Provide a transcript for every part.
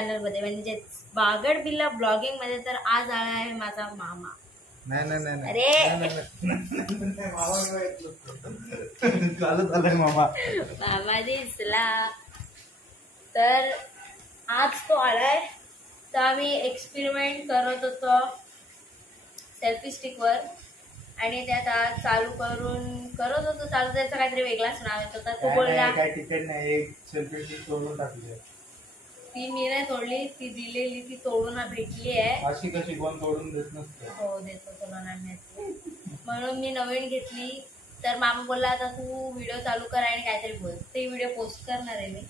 Channel मध्ये म्हणजे बागड बिल्ला ब्लॉगिंग मध्ये. तर आज आला आहे माझा मामा. नाही अरे चालत आलाय मामा. मामा दिसला. तर आज तो आलाय. तर आम्ही एक्सपेरिमेंट करत होतो सेल्फी स्टिकवर आणि त्यात आज चालू करत होतो. चालू त्याचा काहीतरी वेगळाच नाव येतो. तर तो बोलला काय टिकट नाही, एक सेल्फी स्टिक तोडून टाकली. ती मी नाही तोडली, ती दिलेली ती तोडून भेटली आहे. अशी कशी कोण तोडून देत नसते. हो देतो तुला नाही, म्हणून मी नवीन घेतली. तर मामा बोलला आता तू व्हिडिओ चालू कर आणि काहीतरी बोल. ते व्हिडिओ पोस्ट करणार आहे मी.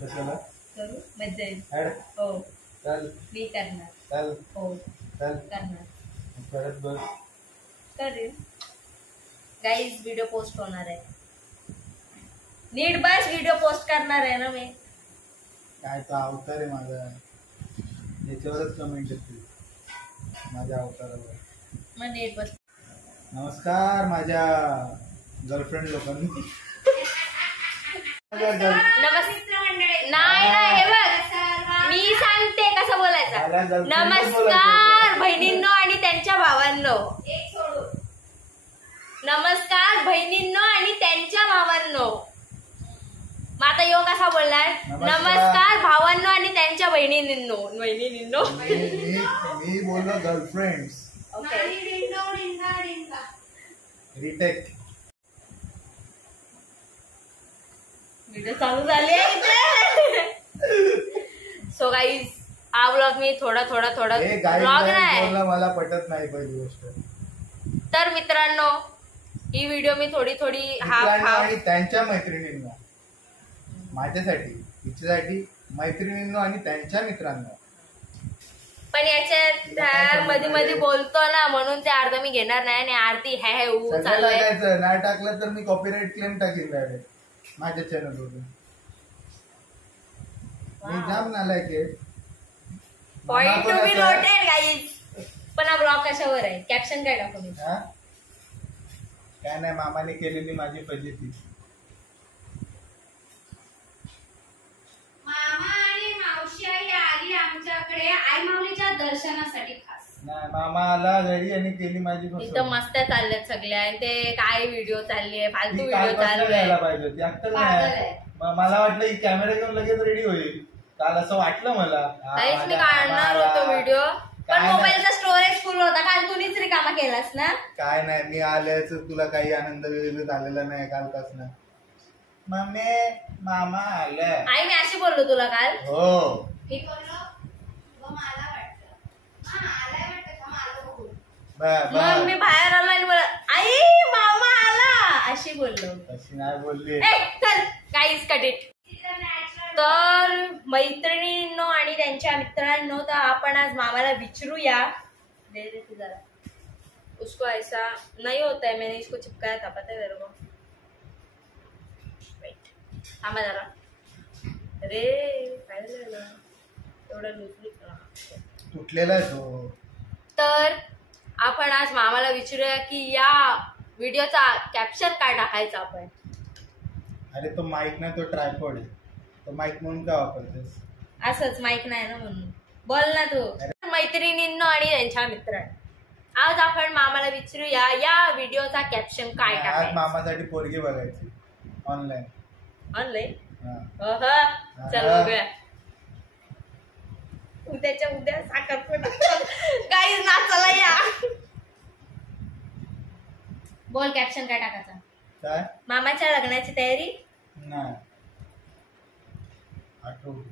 कशाला करू मज्जा येईल. हो चल मी करणार. चल हो चल करणार. परत बस करेन. गाईज व्हिडिओ पोस्ट होणार आहे. नीट बस. व्हिडिओ पोस्ट करणार आहे ना मी. काय तो अवतार आहे माझा, याच्यावरच कमेंट येते माझ्या अवतारावर. मग नीट बस. नमस्कार माझ्या गर्लफ्रेंड लोकांनी. नाही हे बघ मी सांगते कसं बोलायचं. नमस्कार बहिणींनो आणि त्यांच्या भावांनो. नमस्कार बहिणींनो आणि त्यांच्या भावांनो. मग आता यो कसा बोललाय. नमस्कार भावांनो आणि त्यांच्या बहिणींनो. मी बोललो गर्लफ्रेंड्स. रिटेक. व्हिडिओ चालू झाले. सो गाईज हा ब्लॉग मी थोडा ब्लॉग नाही मला पटत नाही पहिली गोष्ट. तर मित्रांनो ही व्हिडिओ मी थोडी आणि त्यांच्या मैत्रिणींना, माझ्यासाठी तिच्यासाठी मैत्रिणींनो आणि त्यांच्या मित्रांनो. पण याच्यात मध्ये बोलतो ना म्हणून ते अर्ध मी घेणार नाही. आणि आरती चाललंय नाही टाकलं तर मी कॉपीराईट क्लेम टाकेन डायरेक्ट माझ्या चॅनलवरून. मी जाम नालायक. Point to be noted guys. पण हा ब्लॉग कशावर आहे. कॅप्शन काय टाकू मी. काय नाही मामाने केलेली माझी फजिती. मामा आणि मावशी आई आली आमच्याकडे आई माऊलीच्या दर्शनासाठी खास. नाही मामा आला घरी आणि केली माझी फसवणूक. इथं मस्त चालल्यात सगळ्या. आणि ते काय व्हिडिओ चालली आहे फालतू व्हिडिओ चालू आहे पाहिजे होती. अक्कल नाही. मला वाटलं ही कॅमेरा घेऊन लगेच रेडी होईल. काल असं वाटलं मला. काहीच मी काढणार होतो व्हिडिओ पण मोबाईलचा स्टोरेज फुल होता. काल तुम्हीच रिकामा केलास ना. काय नाही मी आल्याच तुला काही आनंद वेगळं झालेला नाही कालपासून. मम्मी मामा आलं. आई मी अशी बोललो तुला काल. हो मी बोललो मला वाटतं मग मी बाहेर आलो आणि आई मामा आला अशी बोललो. अशी नाही बोलली. चल काहीच कटिट. तर मैत्रिणींनो आणि त्यांच्या मित्रांनो तर आपण आज मामाला विचारूया. दे तू जरा. उसको ऐसा नहीं होता है. मैंने इसको चिपकाया था पता है तेरे को. थांबा जरा. अरे काय झालं एवढं लुचलुच तुटलेला आहे तो. तर आपण आज मामाला विचारूया की या व्हिडिओचा कॅप्शन काय टाकायचा आपण. अरे तो माईक नाही तो ट्रायपॉड आहे. तो माईक म्हणून काय वापरतेस. असंच माईक नाही ना म्हणून बोल ना तू. मैत्रिणींनो आणि त्यांच्या मित्रांनो आज आपण मामाला विचारूया या व्हिडिओचा कॅप्शन काय टाकायचा. आज मामासाठी पोरगी बघायची ऑनलाईन. चल बघूया. उद्याच्या उद्या साखरपुडा काही नाचायला या. बोल कॅप्शन काय टाकायचा. काय मामाच्या लग्नाची तयारी नाही. आठवण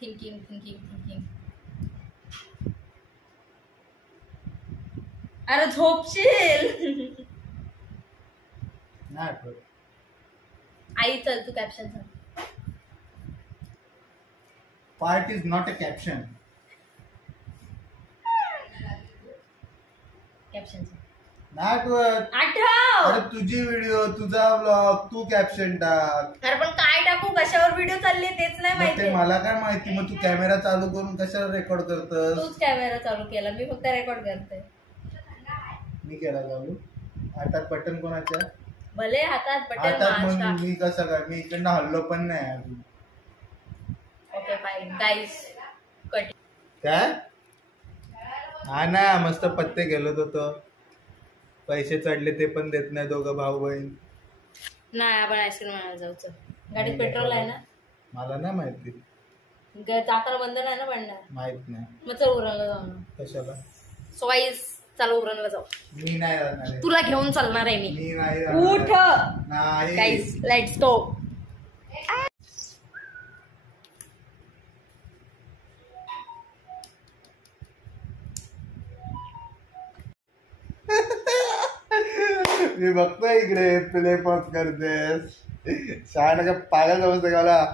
थिंकिंग. अरे झोपशील. नाही आठवत. आई चल तू कॅप्शन सांग. Part is not a caption. Caption नाही आठवत. आठव. अरे तुझी व्हिडिओ तुझा ब्लॉग तू कॅप्शन टाक. अरे पण काय टाकू कशावर व्हिडिओ चालले तेच नाही माहिती. मला काय माहिती. मग तू कॅमेरा चालू करून कशावर रेकॉर्ड करतस. तूच कॅमेरा चालू केला मी फक्त रेकॉर्ड करते. मी केला चालू. हातात बटन कोणाच्या. भले हातात बटन हातात. मग मी कसं काय मी इकडनं हल्लो पण नाही अजून. ओके फाईन गाईस कट. काय हा ना मस्त पत्ते गेलो होतो. पैसे चढले ते पण देत नाही दोघं भाऊ बहीण. नाही आपण आईस्क्रीम आणायला जाऊ. चल गाडीत पेट्रोल आहे ना. मला नाही माहिती. जाताना बंद नाही ना पडणार. माहित नाही. मग चल उरणला जाऊ ना. कशाला. सो गाईस चला उरणला जाऊ. मी नाही जाणार. तुला घेऊन चालणार आहे मी. मी नाही उठ नाही. गाईस लेट्स गो. मी बघतोय इकडे प्ले पॉज करतेस. शाळा का पागल समजतं का मला.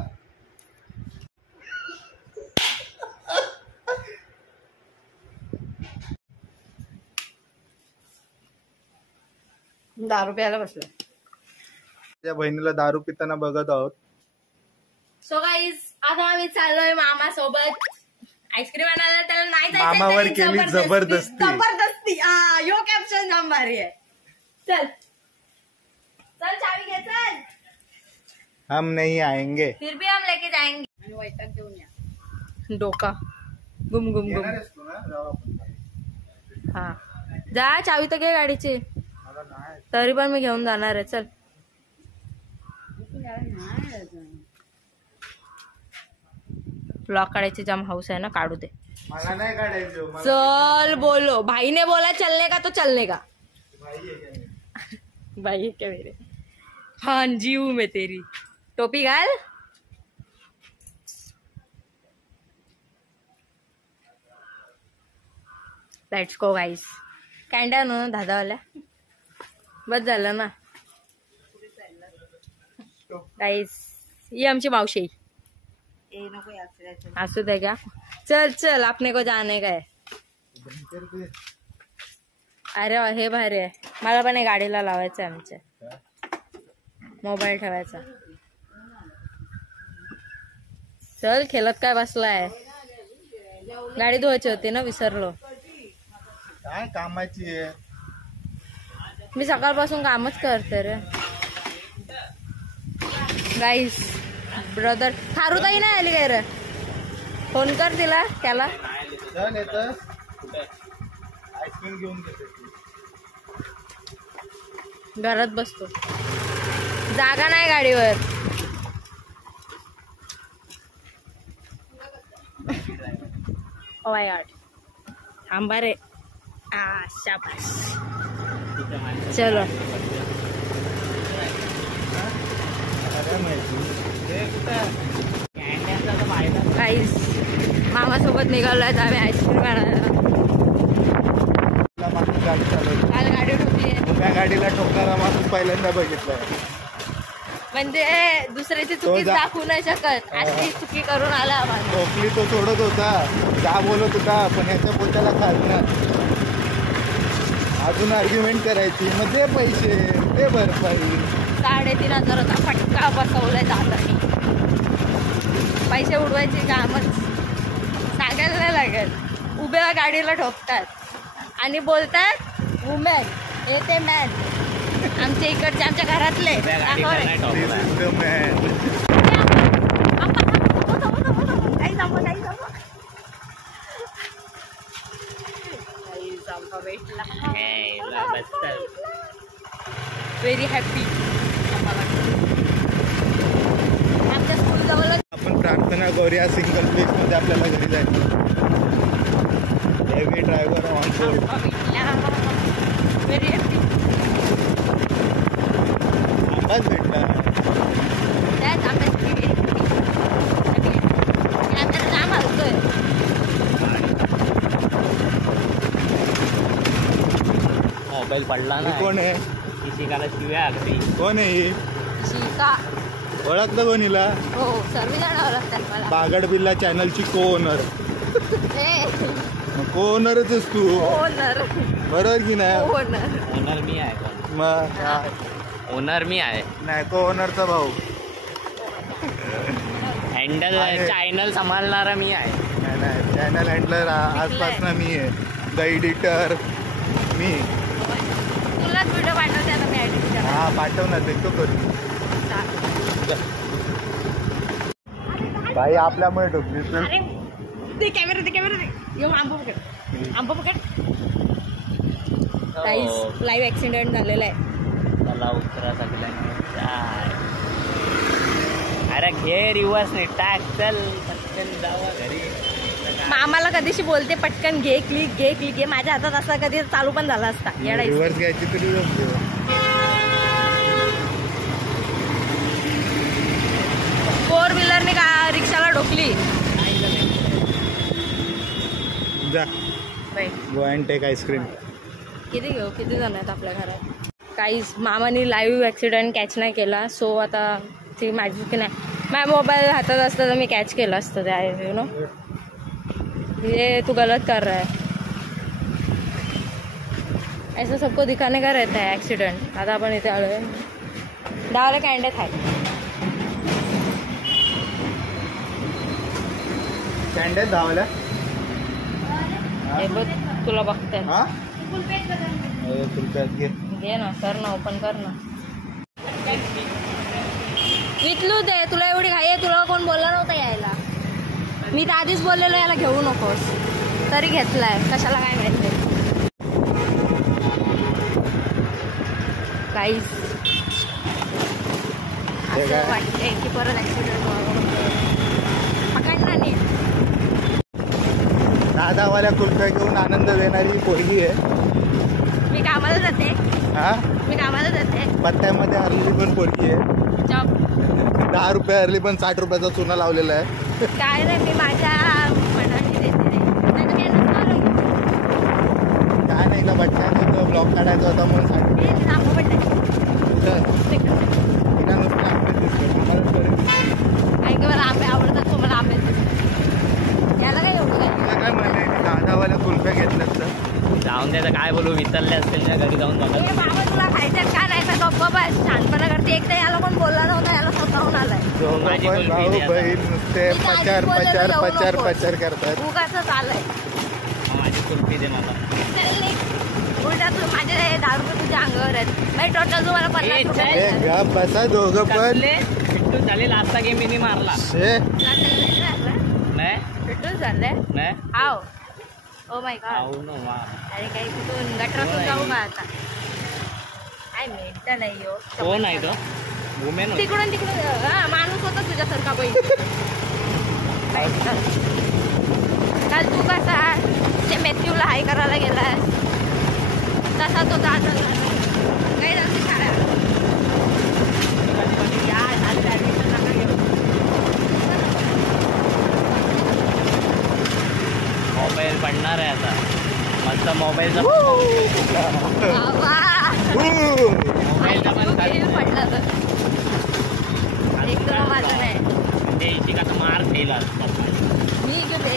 दारू प्यायला बसलो. त्या बहिणीला दारू पिताना बघत आहोत. सो गाईज आता आम्ही चाललोय मामा सोबत आईस्क्रीम आणायला. त्याला नाही जायचं मामावर तरी केली जबरदस्ती. जबरदस्ती. यो कॅप्शन जाम भारी आहे. चल चल चावी घे चल. हम नहीं आएंगे. फिर भी हम लेके जाएंगे. आणि वैताग घेऊन या. डोका गुम गुम गुम. हा जा चावी तर घे गाडीची. तरी पण मी घेऊन जाणार आहे. चल ब्लॉक काढायची जाम हाऊस आहे ना. काढू दे. मला नाही काढायचं. चल बोलो. भाई ने बोला चलने का तो चलने का. भाई है क्या मेरे. हाँ जी हूँ मैं तेरी. टोपी घाल. लेट्स गो गाईस. कॅन्डा ना दादावाल्या बस झालं ना गाईस. ही आमची मावशी. असू दे क्या. चल चल आपने को जाने का है. अरे हे भारी आहे. मला पण हे गाडीला लावायचं आहे. आमच्या मोबाईल ठेवायचा. चल खेळत काय बसलाय. गाडी धुवायची होती ना विसरलो. काय कामाची आहे. मी सकाळपासून कामच करते रे गाईस. ब्रदर थारूताई नाही आली काय रे. फोन कर तिला त्याला. चल येतं आईस्क्रीम घेऊन घेते. घरात बसतो. जागा नाही गाडीवर. Oh my God. थांबा रे. शाबास. चलो गाईस मामा सोबत निघालोय. आम्ही आईस्क्रीम आणायला. गाडी चालवली. काल गाडी ठोकली. त्या गाडीला ठोकणारा माणूस पहिल्यांदा बघितलाय. म्हणजे दुसऱ्याची चुकी दाखवू नाही शकत. अशी चुकी करून आला आम्हाला. ठोकली तो सोडत होता. जा बोलत होता पण याच्या पोटाला खाजणार. अजून आर्ग्युमेंट करायची. मग दे पैसे दे भरपाई. 3,500चा फटका बसवलाय जाताना. पैसे उडवायचे कामच सांगायला नाही लागेल. उभ्या गाडीला ठोकतात आणि बोलतात वुमेन हे ते मॅन. आमच्या इकडचे आमच्या घरातले व्हेरी हॅपी. आमच्या स्कूल जवळ आपण प्रार्थना करूया. सिंगल प्लेस मध्ये आपल्याला घरी जायचं. Heavy driver on board. Very happy. आंबाच भेटला. त्याच आंब्याची आमच्याला जाम हलतोय. मोबाईल पडला ना. कोण आहे. शिकायला शिव्या अगदी. कोण आहे ही. शिका. ओळखलं कोण हिला. हो सर्वजण ओळखतात मला. बागड बिल्ला चॅनलची को ओनर. को ओनरच आहेस तू. ओनर बरोबर की नाही. ओनर. ओनर मी आहे. मग ओनर मी आहे. नाही को ओनरचा भाऊ. हँडल चॅनल सांभाळणारा मी आहे. नाही नाही चॅनल हँडलर आसपासनं मी आहे. द एडिटर मी. तुलाच व्हिडिओ पाठवते आता मी एडिट. हा पाठव ना. देतो करू. भाई आपल्यामुळे ठोकली तर अरे ते कॅमेरा दे येऊ आंबा पकड गाईस लाईव्ह ऍक्सिडेंट झालेला आहे. चला उतरा सगळ्यांनी. अरे घे रिवर्स नाही टाक चल पटकन जावा घरी. आम्हाला कधीशी बोलते पटकन घे क्लिक घे माझ्या हातात असा कधी चालू पण झाला असता. रिव्हर्स घ्यायची तरी फोर व्हीलरने का रिक्षाला ढोकली. जा बाई गो अँड टेक आईस्क्रीम. किती जण आहेत आपल्या घरात. काहीच मामाने लाईव्ह ऍक्सिडेंट कॅच नाही केला सो आता ती मॅजिक नाही. माझा मोबाईल हातात असता तर मी कॅच केलं असतं. ते यू नो ये तू गलत कर रहा है. ऐसा सबको दिखाने का रहता है एक्सीडेंट. आता आपण इथे आलोय 10 कॅन्डे खाय. कॅन्डे 10 हे बघ तुला बघते. घे ना कर ना ओपन कर ना. विचलू दे तुला एवढी घाई आहे. तुला कोण बोलला नव्हता यायला. मी तर आधीच बोललेलो याला घेऊ नकोस तरी घेतलाय. कशाला काय माहिती. काहीच असं वाटते की परत ऍक्सिडेंट पकडणार नाही. दादावाल्या कुल्फ्या घेऊन आनंद देणारी पोरगी आहे. मी कामाला जाते. हा मी कामाला जाते. पत्त्यामध्ये हरली पण पोरगी आहे. जॉब 10 रुपये हरली पण 60 रुपयाचा चुना लावलेला आहे. काय नाही मी माझ्या मनाने देते. काय नाही का बटण्याचा होतं ब्लॉक काढायचा होता म्हणून सांगितलं. मला आंबे आवडतात. तुम्हाला आंबे याला काय एवढं काय काय म्हणते दादावाल्या कुल्फ्या घेतल्यात तर जाऊन द्या काय बोलू वितरले असतील त्या घरी जाऊन बघा. बाबा तुला खायचं का नाही तर गप्पा बस छानपणा करते. एकदा याला पण बोलला नव्हता याला स्वतःहून आलाय. पण भाऊ बहीण नुसते पचार करतात. तू कसं चालय माझी कुल्फी दे मला. उलटा तू माझे 10 रुपये तुझ्या अंगावर आहेत. मी टोटल तुम्हाला 50 रुपये ए, गप बसा दोघं पण. पिट्टू झाले लास्टचा गेम मी मारला नाही पेट्रोल झालंय. नाही हाव ओ माय गॉड. आऊ नो वा. अरे काही कुठून गटरातून जाऊ का आता. काय मिळतं नाही हो. कोण आहे तो वुमेन तिकडून हा माणूस होता तुझ्यासारखा बाई. काल तू कसा ते मॅथ्यूला हाय करायला गेलास तसा तो जात काही जास्त शाळा मोबाईल पडणार आहे आता मस्त मोबाईलचा मोबाईलचा पण पडला तर एकदम माझं नाही ते शिकायचा मार ठेला मी घेते.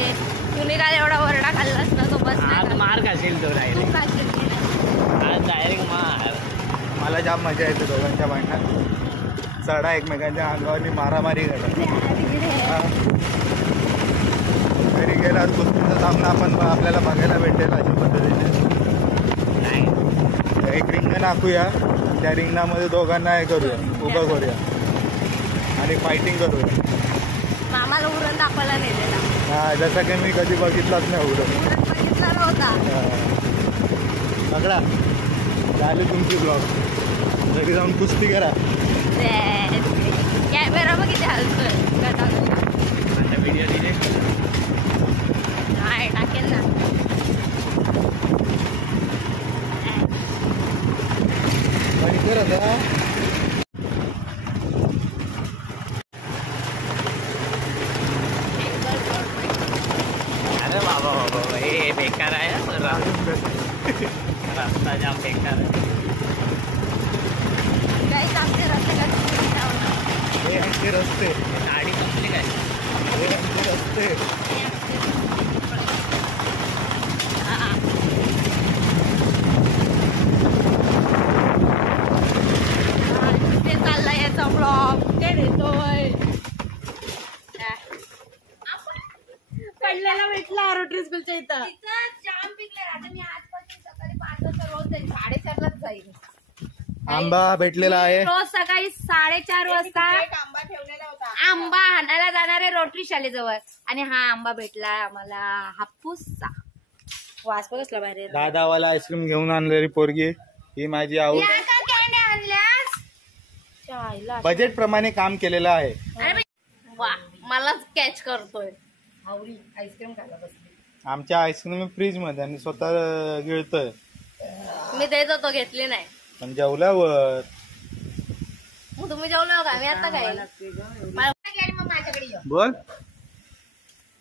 तुम्ही काय एवढा ओरडा खाल्लास ना तो बस आज मार खाशील तो तू डायरेक्ट. खाशील की नाही. आज डायरेक्ट मार. मला जाम मजा येते दोघांच्या भांडणात. चढा एकमेकांच्या अंगावरली मारामारी करतात. घरी गेल्यावर कुस्तीचा सामना आपण आपल्याला बघायला भेटेल अशा पद्धतीने. नाही एक रिंगण आखूया त्या रिंगणामध्ये दोघांना हे करूया उभं करूया आणि फायटिंग करूया. मामाला उरण दाखवायला नेलेला. हा जसं की मी कधी बघितलाच नाही उरण. बघितला नव्हता. पकडा झाली तुमची ब्लॉग. घरी जाऊन कुस्ती करा. कॅमेरा बघ किती हलतोय. आता व्हिडिओ डिलीट नाही टाकेल ना. कर आता. अरे बाबा बाबा हे बेकार आहे रस्ता जाम बेकार आहे. काही चांगले हे आमचे रस्ते. गाडी संपली काय हे आमचे रस्ते. चाललाय याचा ब्लॉग ते देतोय. पडलेला भेटला रोटरी स्कूलच्या इथं. जाम पिकले. आता मी आजपासून सकाळी 5 वाजता रोज जाईल. 4:30लाच जाईल. आंबा भेटलेला आहे रोज सकाळी 4:30 वाजता. आंबा ठेवलेला होता आंबा आणायला जाणार आहे रोटरी शाळेजवळ आणि हा आंबा भेटला आम्हाला हापूसचा. वास बघसला बाहेर. दादावाला आईस्क्रीम घेऊन आणलेली पोरगी ही माझी आवड. आणल्यास बजेट प्रमाणे काम केलेलं आहे. वा मलाच कॅच करतोय. आवडी आईस्क्रीम खायला बसली. आमच्या आईस्क्रीम फ्रीज मध्ये आणि स्वतः गिळतोय. मी देत होतो घेतली नाही. पण जेवल्यावर मग तुम्ही जेवलो का? मी आता काय बोल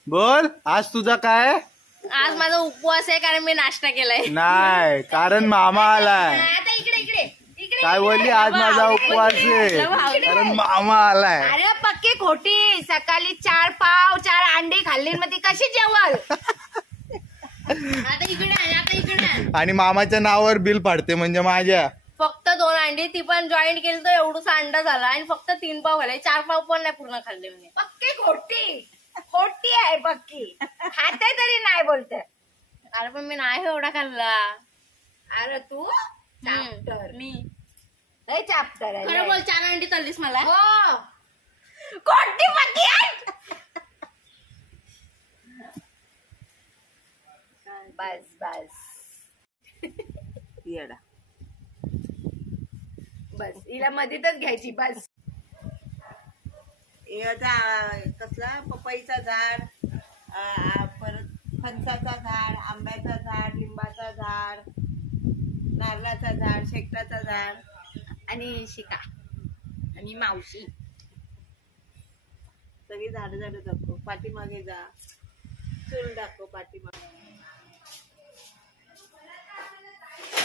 बोल आज तुझा काय? आज माझा उपवास आहे कारण मी नाश्ता केलाय. नाही कारण मामा आलाय. आता इकडे इकडे इकडे काय बोलली? आज माझा उपवास आहे कारण मामा आलाय. अरे पक्की खोटी. सकाळी 4 पाव 4 अंडी खाल्ली मग ती कशी जेवल? आता इकडे आणि मामाच्या नावावर बिल फाडते म्हणजे माझ्या. फक्त 2 अंडी ती पण जॉईंट केली तर एवढूसा अंडा झाला आणि फक्त 3 पाव खाल्ले. 4 पाव पण नाही पूर्ण खाल्ले म्हणजे. पक्की खोटी आहे पक्की. खाते तरी नाही बोलते. अरे पण मी नाही एवढा खाल्ला. अरे तू चाप्टर मी लय चाप्टर आहे. खरं बोल 4 अंडी चाललीस मला. हो खोटी पक्की आहे. बस बस येडा. बस हिला मध्येच घ्यायची बस. कसला पपईचा झाड, परत फणसाचा झाड, आंब्याचा झाड, लिंबाचा झाड, नारळाचा झाड, शेकटाचा झाड आणि शिका आणि मावशी सगळी झाडं झाडं दाखव. पाठीमागे जा, चूल दाखव पाठीमागे.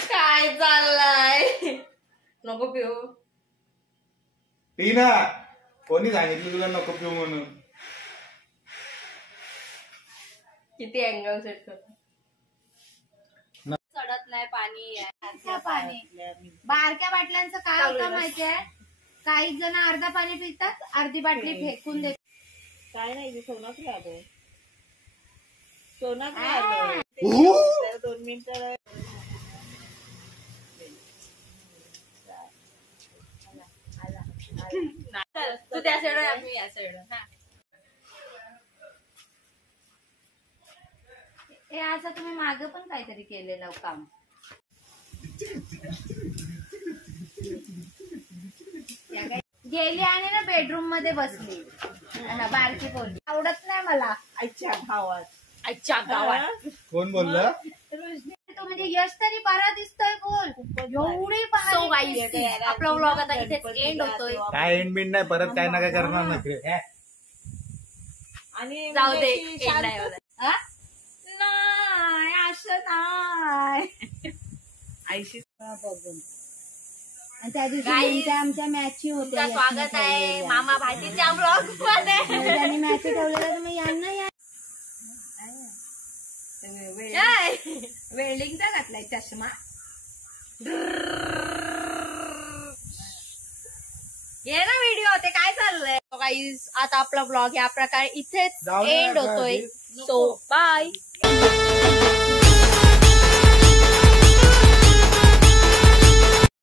काय चाललंय? नको पिऊ. टीना कोणी सांगितलं तुला नको पिऊ म्हणून? किती अँगल सेट करतो. चढत नाही पाणी. पाणी बारक्या बाटल्यांचं काय होतं माहितीये? काही जण अर्धा पाणी पितात, अर्धी बाटली फेकून देतात. काय नाही सोनाच राहतो. सोनाच राहतो. 2 मिनिटं तू त्या साईड मी या साईड. हे असं तुम्ही मागे पण काहीतरी केलेलं काम. गेली आणि ना बेडरूम मध्ये बसली बारकी पोरगी. आवडत नाही मला. अच्छा भावात. अच्छा गावात. कोण बोललं? तो म्हणजे यश तरी बरा दिसतोय. बोल एवढी सो गाईस आपला व्लॉग आता इथेच एंड होतोय. काय एंड बिंड नाही परत काय ना काय करणार नाही. आणि जाऊ दे मुलाची end नाही होत. नाही असं नाही. आईशी त्या दिवशी Guys, नेमक्या आमच्या मॅची होत्या. तुमचं स्वागत आहे मामा भाजीच्या ब्लॉग मध्ये. त्यांनी मॅच ठेवलेलं तर मग यांना या वेल्डिंगचा घातलाय चष्मा. ये ना व्हिडिओ ते काय चाललंय गाईज. आता आपला ब्लॉग या प्रकारे इथेच जाऊ दे एंड ना, होतोय. guys. So bye.